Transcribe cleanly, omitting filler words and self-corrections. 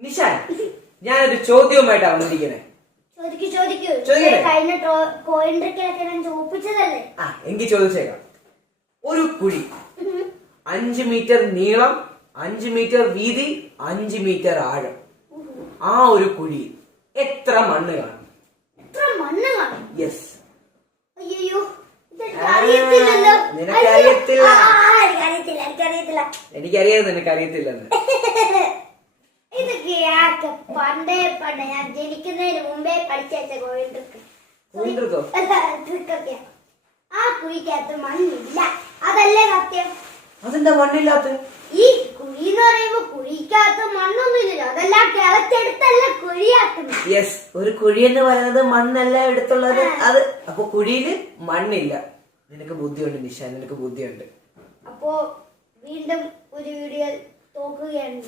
നിഷാൻ, ഞാനൊരു ചോദ്യവുമായിട്ടാണ് വന്നിരിക്കണേ. എങ്കിൽ ചോദിച്ചേക്കാം. ഒരു കുഴി 5 മീറ്റർ നീളം, 5 മീറ്റർ വീതി, 5 മീറ്റർ ആഴം. ആ ഒരു കുഴിയിൽ എത്ര മണ്ണ് കാണും? യെസ്. നിനക്കറിയത്തില്ല. എനിക്കറിയാം നിനക്കറിയത്തില്ലെന്ന്. ഇതൊക്കെ പണ്ടേ ഞാൻ ജനിക്കുന്നതിന് മുമ്പേ പഠിച്ചോ. ആ കുഴിക്കകത്ത് മണ്ണില്ല, അതല്ലേ സത്യം. അതെന്താ മണ്ണില്ലാത്ത? ഈ കുഴി എന്ന് പറയുമ്പോ കുഴിക്കകത്ത് മണ്ണൊന്നുമില്ലല്ലോ, അതെല്ലാം കിളച്ചെടുത്തല്ല കുഴിയാക്കുന്നത്. യെസ്, ഒരു കുഴി എന്ന് പറയുന്നത് മണ്ണല്ല എടുത്തുള്ളത്. അത് അപ്പൊ കുഴിയില് മണ്ണില്ല. നിനക്ക് ബുദ്ധിയുണ്ട് നിഷാൻ, നിനക്ക് ബുദ്ധിയുണ്ട്. അപ്പോ വീണ്ടും ഒരു വീഡിയോ തോക്കുകയാണ്.